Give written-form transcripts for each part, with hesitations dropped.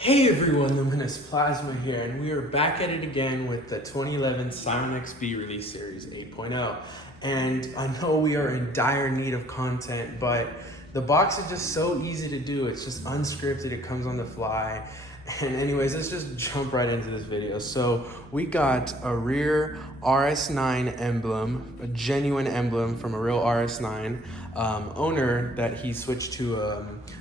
Hey everyone, Luminous Plasma here, and we are back at it again with the 2011 Scion XB release series 8.0. And I know we are in dire need of content, but the box is just so easy to do. It's just unscripted, it comes on the fly. And anyways, let's just jump right into this video. So we got a rear RS9 emblem, a genuine emblem from a real RS9 owner that he switched to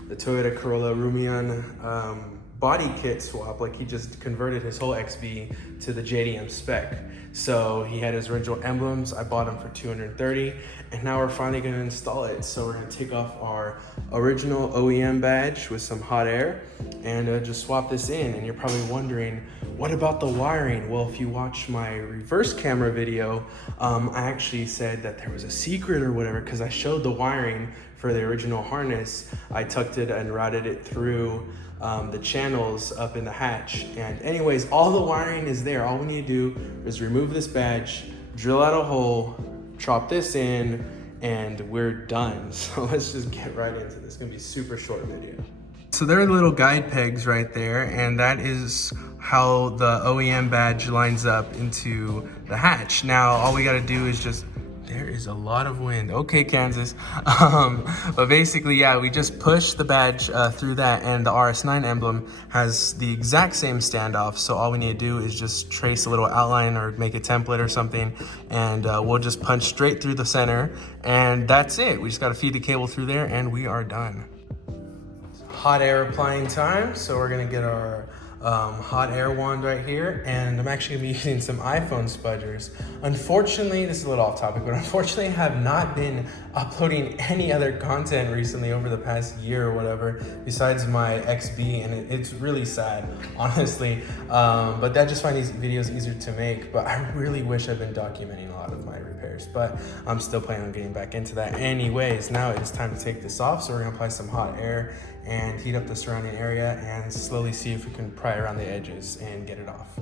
the Toyota Corolla Rumian body kit swap. Like, he just converted his whole XB to the JDM spec. So he had his original emblems. I bought them for $230, and now we're finally going to install it. So we're going to take off our original OEM badge with some hot air and just swap this in. And you're probably wondering, what about the wiring? Well, if you watch my reverse camera video, I actually said that there was a secret or whatever, because I showed the wiring for the original harness. I tucked it and routed it through the channels up in the hatch. And anyways, all the wiring is there. All we need to do is remove this badge, drill out a hole, chop this in, and we're done. So let's just get right into this. It's gonna be a super short video. So there are little guide pegs right there, and that is how the OEM badge lines up into the hatch. Now, all we gotta do is just, there is a lot of wind. Okay, Kansas. But basically, yeah, we just push the badge through that, and the RS9 emblem has the exact same standoff. So all we need to do is just trace a little outline or make a template or something, and we'll just punch straight through the center, and that's it. We just got to feed the cable through there, and we are done. Hot air applying time. So we're gonna get our hot air wand right here, and I'm actually gonna be using some iPhone spudgers. Unfortunately, this is a little off topic, but unfortunately I have not been uploading any other content recently over the past year or whatever, besides my XB, and it's really sad, honestly. But I just find these videos easier to make, but I really wish I'd been documenting a lot of my repairs, but I'm still planning on getting back into that. Anyways, now it's time to take this off, so we're gonna apply some hot air and heat up the surrounding area and slowly see if we can pry around the edges and get it off.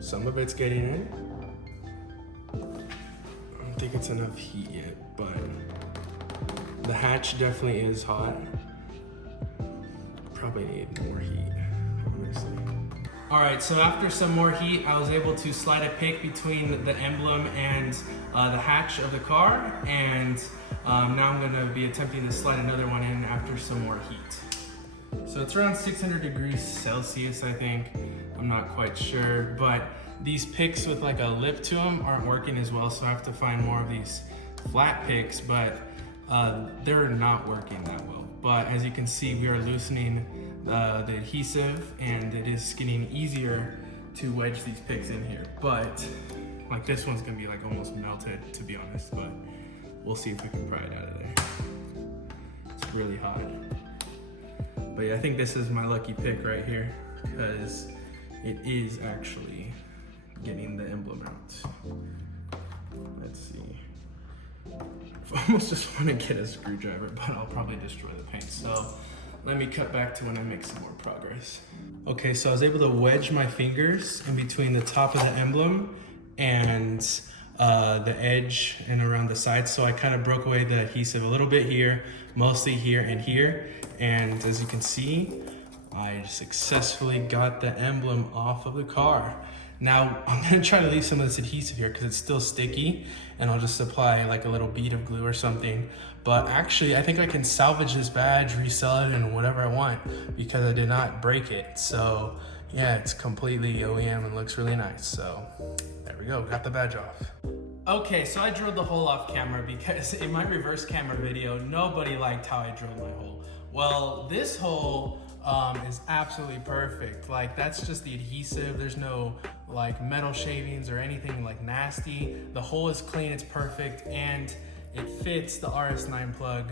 Some of it's getting in. I don't think it's enough heat yet, but the hatch definitely is hot. Probably need more heat, honestly. All right, so after some more heat, I was able to slide a pick between the emblem and the hatch of the car, and now I'm gonna be attempting to slide another one in after some more heat. So it's around 600 degrees Celsius, I think. I'm not quite sure, but these picks with like a lip to them aren't working as well, so I have to find more of these flat picks, but they're not working that well. But as you can see, we are loosening the adhesive, and it is getting easier to wedge these picks in here. But like, this one's gonna be like almost melted, to be honest, but we'll see if we can pry it out of there. It's really hot. But yeah, I think this is my lucky pick right here, because it is actually getting the emblem out. Let's see. I almost just want to get a screwdriver, but I'll probably destroy the paint. So let me cut back to when I make some more progress. Okay, so I was able to wedge my fingers in between the top of the emblem and the edge and around the sides. So I kind of broke away the adhesive a little bit here, mostly here and here. And as you can see, I successfully got the emblem off of the car. Now, I'm gonna try to leave some of this adhesive here because it's still sticky, and I'll just apply like a little bead of glue or something. But actually, I think I can salvage this badge, resell it, and whatever I want, because I did not break it. So yeah, it's completely OEM and looks really nice. So there we go, got the badge off. Okay, so I drilled the hole off camera because in my reverse camera video, nobody liked how I drilled my hole. Well, this hole is absolutely perfect. Like, that's just the adhesive. There's no like metal shavings or anything like nasty. The hole is clean, it's perfect, and it fits the RS9 plug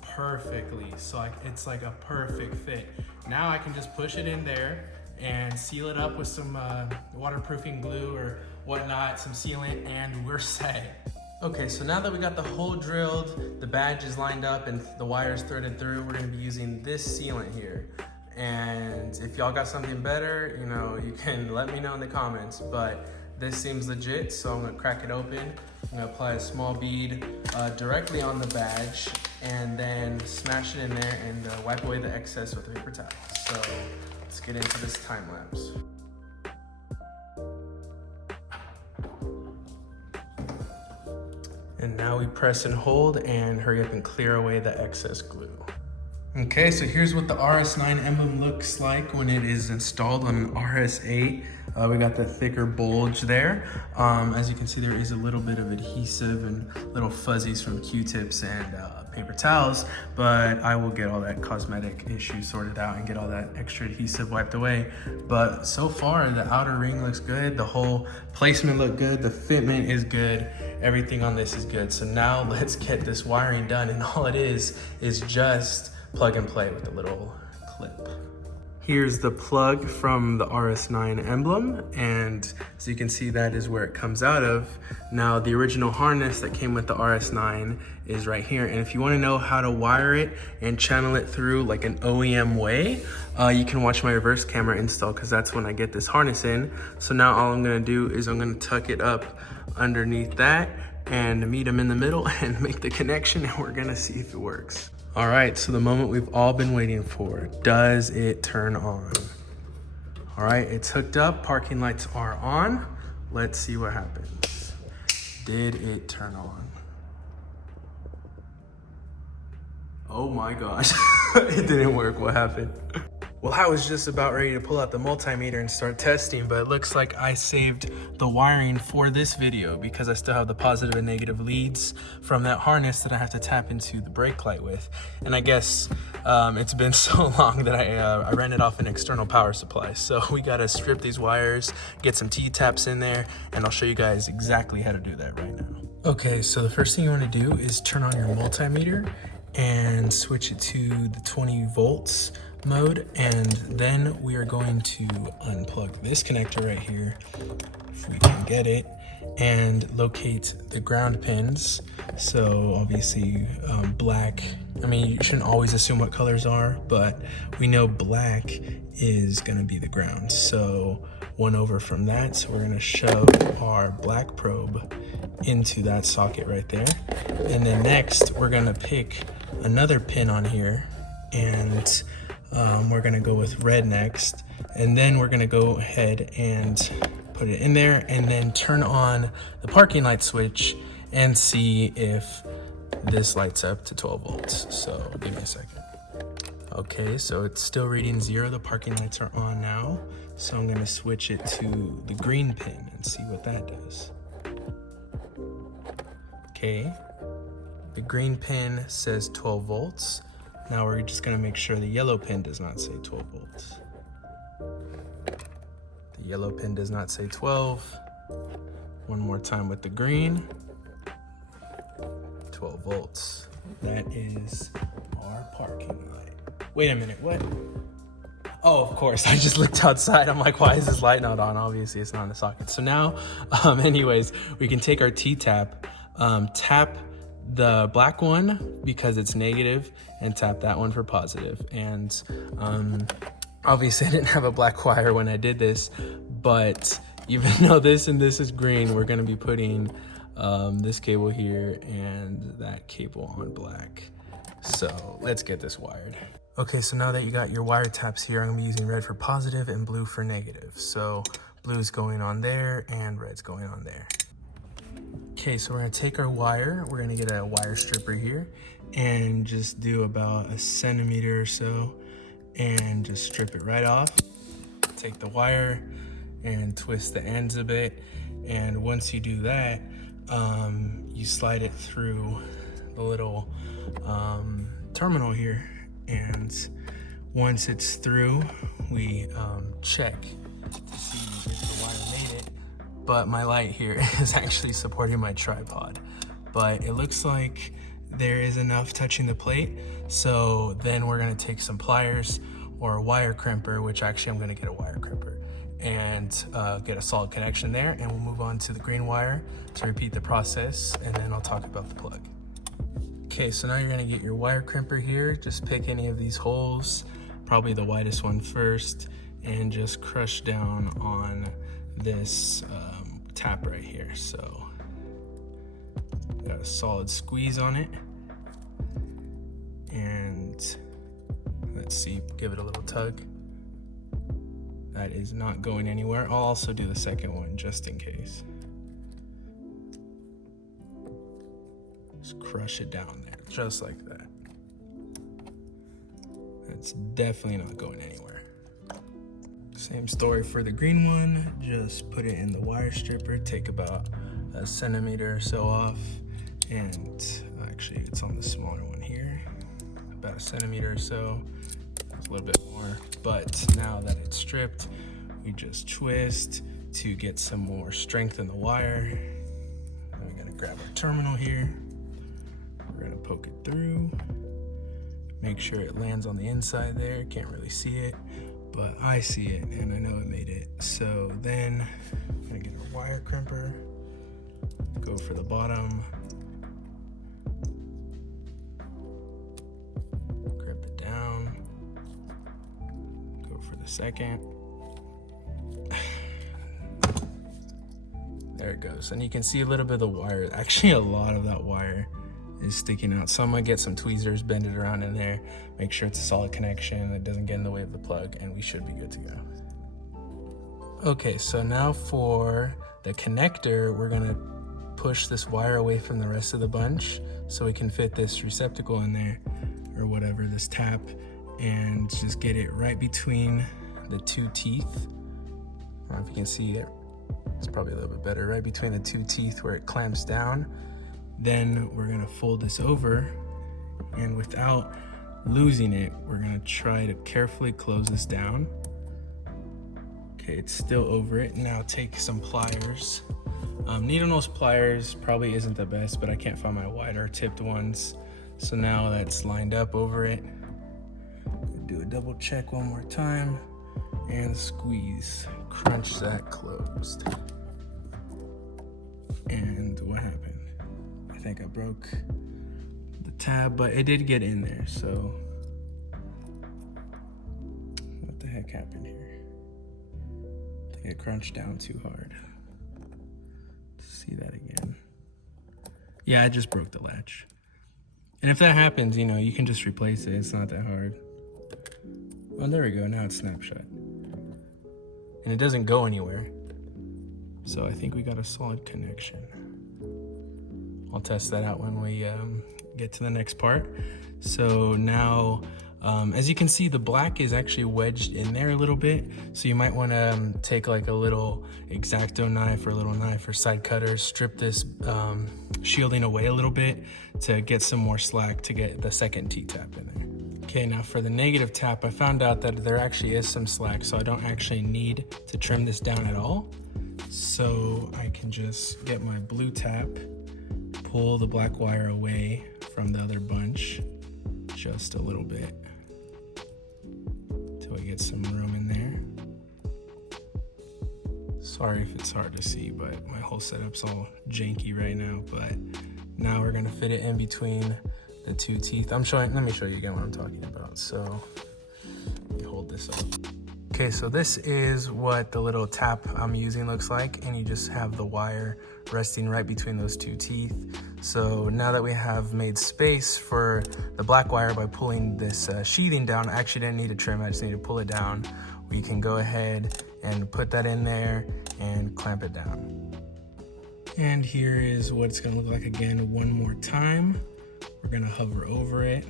perfectly. So it's like a perfect fit. Now I can just push it in there and seal it up with some waterproofing glue or whatnot, some sealant, and we're set. Okay, so now that we got the hole drilled, the badge is lined up, and the wires threaded through, we're gonna be using this sealant here. And if y'all got something better, you know, you can let me know in the comments, but this seems legit, so I'm gonna crack it open. I'm gonna apply a small bead directly on the badge, and then smash it in there and wipe away the excess with a paper towel. So let's get into this time lapse. And now we press and hold and hurry up and clear away the excess glue. Okay, so here's what the RS9 Emblem looks like when it is installed on an RS8. We got the thicker bulge there. As you can see, there is a little bit of adhesive and little fuzzies from Q-tips and paper towels, but I will get all that cosmetic issue sorted out and get all that extra adhesive wiped away. But so far, the outer ring looks good. The whole placement looked good. The fitment is good. Everything on this is good. So now let's get this wiring done. And all it is just plug and play with a little clip. Here's the plug from the RS9 Emblem, and as you can see, that is where it comes out of. Now, the original harness that came with the RS9 is right here, and if you want to know how to wire it and channel it through like an OEM way, you can watch my reverse camera install, because that's when I get this harness in. So now all I'm going to do is I'm going to tuck it up underneath that and meet them in the middle and make the connection, and we're going to see if it works. All right, so the moment we've all been waiting for. Does it turn on? All right, it's hooked up. Parking lights are on. Let's see what happens. Did it turn on? Oh my gosh, it didn't work. What happened? Well, I was just about ready to pull out the multimeter and start testing, but it looks like I saved the wiring for this video because I still have the positive and negative leads from that harness that I have to tap into the brake light with. And I guess it's been so long that I ran it off an external power supply. So we gotta strip these wires, get some T-taps in there, and I'll show you guys exactly how to do that right now. Okay, so the first thing you wanna do is turn on your multimeter and switch it to the 20 volts mode, and then we are going to unplug this connector right here, if we can get it, and locate the ground pins. So obviously black, I mean, you shouldn't always assume what colors are, but we know black is gonna be the ground. So one over from that, so we're gonna shove our black probe into that socket right there. And then next, we're gonna pick another pin on here, and we're gonna go with red next, and then we're gonna go ahead and put it in there and then turn on the parking light switch and see if this lights up to 12 volts. So give me a second. Okay, so it's still reading 0. The parking lights are on now. So I'm gonna switch it to the green pin and see what that does. Okay, the green pin says 12 volts. Now we're just gonna make sure the yellow pin does not say 12 volts. The yellow pin does not say 12. One more time with the green. 12 volts. That is our parking light. Wait a minute, what? Oh, of course, I just looked outside. I'm like, why is this light not on? Obviously it's not in the socket. So now, anyways, we can take our T-tap, tap the black one because it's negative, and tap that one for positive. And obviously I didn't have a black wire when I did this, but even though this and this is green, we're gonna be putting this cable here and that cable on black. So let's get this wired. Okay, so now that you got your wire taps here, I'm gonna be using red for positive and blue for negative. So blue's going on there and red's going on there. Okay, so we're gonna take our wire, we're gonna get a wire stripper here and just do about 1 centimeter or so and just strip it right off. Take the wire and twist the ends a bit. And once you do that, you slide it through the little terminal here. And once it's through, we check to see if the wire made it. But my light here is actually supporting my tripod. But it looks like there is enough touching the plate. So then we're gonna take some pliers or a wire crimper, which actually I'm gonna get a wire crimper, and get a solid connection there, and we'll move on to the green wire to repeat the process, and then I'll talk about the plug. Okay, so now you're gonna get your wire crimper here. Just pick any of these holes, probably the widest one first, and just crush down on this tap right here. So got a solid squeeze on it, and let's see, give it a little tug. That is not going anywhere. I'll also do the second one just in case. Just crush it down there, just like that. It's definitely not going anywhere. Same story for the green one. Just put it in the wire stripper, take about a centimeter or so off, and actually it's on the smaller one here, about a centimeter or so. It's a little bit more, but now that it's stripped, we just twist to get some more strength in the wire. Then we're gonna grab our terminal here. We're gonna poke it through. Make sure it lands on the inside there. Can't really see it, but I see it and I know it made it. So then I'm gonna get a wire crimper, go for the bottom, crimp it down, go for the second. There it goes. And you can see a little bit of the wire, actually a lot of that wire is sticking out. So I'm gonna get some tweezers, bend it around in there, make sure it's a solid connection, it doesn't get in the way of the plug, and we should be good to go. Okay, so now for the connector, we're gonna push this wire away from the rest of the bunch so we can fit this receptacle in there, or whatever, this tap, and just get it right between the two teeth. I don't know if you can see it, it's probably a little bit better, right between the two teeth where it clamps down. Then we're gonna fold this over, and without losing it, we're gonna try to carefully close this down. Okay, it's still over it. Now take some pliers. Needle nose pliers probably isn't the best, but I can't find my wider tipped ones. So now that's lined up over it. Do a double check one more time and squeeze. Crunch that closed. And what happened? I think I broke the tab, but it did get in there, so what the heck happened here? I think it crunched down too hard. Let's see that again. Yeah, I just broke the latch. And if that happens, you know, you can just replace it. It's not that hard. Oh, there we go. Now it's snapshot. And it doesn't go anywhere. So I think we got a solid connection. I'll test that out when we get to the next part. So now, as you can see, the black is actually wedged in there a little bit. So you might want to take like a little X-Acto knife or a little knife or side cutter, strip this shielding away a little bit to get some more slack to get the second T-tap in there. Okay, now for the negative tap, I found out that there actually is some slack, so I don't actually need to trim this down at all. So I can just get my blue tap, pull the black wire away from the other bunch just a little bit till we get some room in there. Sorry if it's hard to see, but my whole setup's all janky right now. But now we're gonna fit it in between the two teeth. Let me show you again what I'm talking about. So let me hold this up. Okay, so this is what the little tap I'm using looks like, and you just have the wire resting right between those two teeth. So now that we have made space for the black wire by pulling this sheathing down, I actually didn't need to trim, I just need to pull it down. We can go ahead and put that in there and clamp it down. And here is what it's gonna look like again one more time. We're gonna hover over it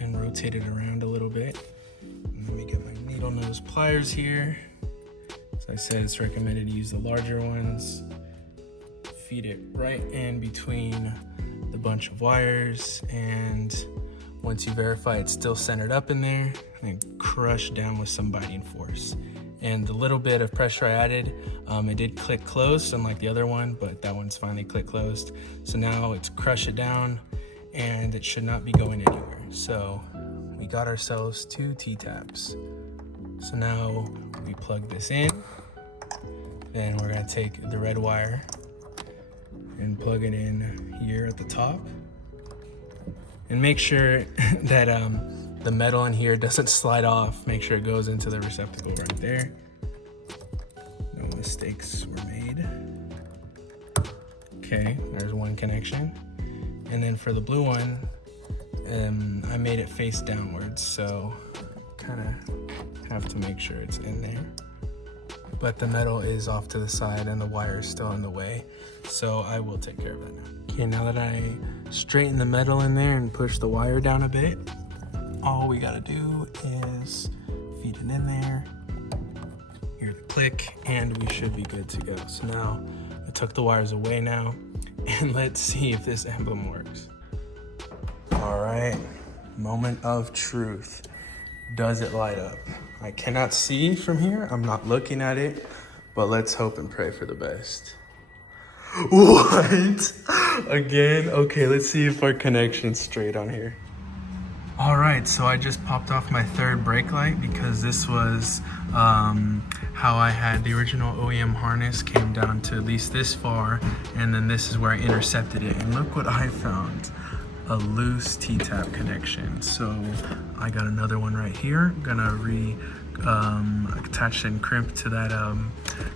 and rotate it around a little bit. And let me get my needle nose pliers here. As I said, it's recommended to use the larger ones. Feed it right in between the bunch of wires, and once you verify it's still centered up in there, and crush down with some biting force. And the little bit of pressure I added, it did click closed, unlike the other one, but that one's finally click closed. So now it's crush it down, and it should not be going anywhere. So we got ourselves two T-taps. So now we plug this in, then we're gonna take the red wire and plug it in here at the top, and make sure that the metal in here doesn't slide off. Make sure it goes into the receptacle right there. No mistakes were made. Okay, there's one connection. And then for the blue one, I made it face downwards, so kind of have to make sure it's in there. But the metal is off to the side and the wire is still in the way, so I will take care of that now. Okay, now that I straighten the metal in there and push the wire down a bit, all we gotta do is feed it in there, hear the click, and we should be good to go. So now I took the wires away now, and let's see if this emblem works. All right, moment of truth. Does it light up? I cannot see from here, I'm not looking at it, but let's hope and pray for the best. What? Again? Okay, let's see if our connection's straight on here. All right, so I just popped off my third brake light because this was how I had the original OEM harness, came down to at least this far, and then this is where I intercepted it. And look what I found, a loose T-tap connection. So I got another one right here. I'm gonna attach and crimp to that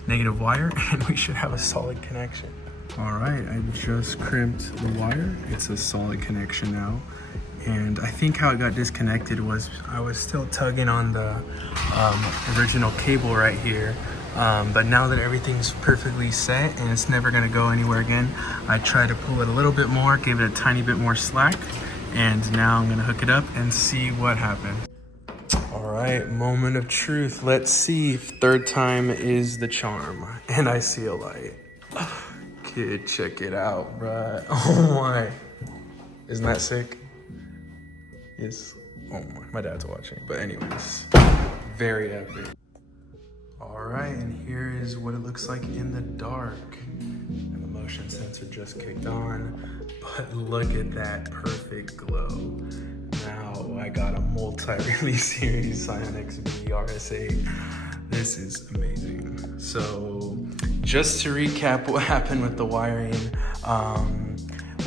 negative wire, and we should have a solid connection. All right, I just crimped the wire. It's a solid connection now. And I think how it got disconnected was I was still tugging on the original cable right here. But now that everything's perfectly set and it's never gonna go anywhere again, I tried to pull it a little bit more, gave it a tiny bit more slack, and now I'm gonna hook it up and see what happened. All right, moment of truth. Let's see if third time is the charm. And I see a light. Kid, check it out, bruh. Oh my. Isn't that sick? Yes. Oh my dad's watching. But anyways, very epic. All right, and here is what it looks like in the dark. And the motion sensor just kicked on, but look at that perfect glow. Now I got a multi-release series Scion XB RS8. This is amazing. So just to recap what happened with the wiring,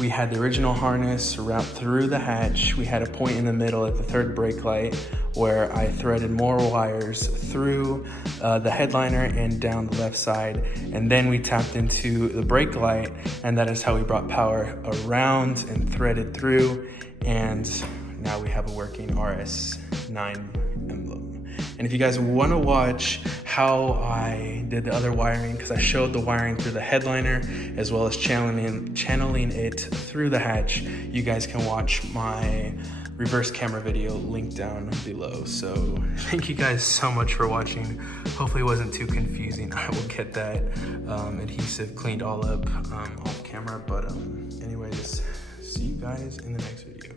we had the original harness route through the hatch. We had a point in the middle at the third brake light where I threaded more wires through the headliner and down the left side. And then we tapped into the brake light, and that is how we brought power around and threaded through. And now we have a working RS9 emblem. And if you guys want to watch how I did the other wiring, because I showed the wiring through the headliner as well as channeling it through the hatch, you guys can watch my reverse camera video linked down below. So thank you guys so much for watching. Hopefully it wasn't too confusing. I will get that adhesive cleaned all up off camera. But anyways, see you guys in the next video.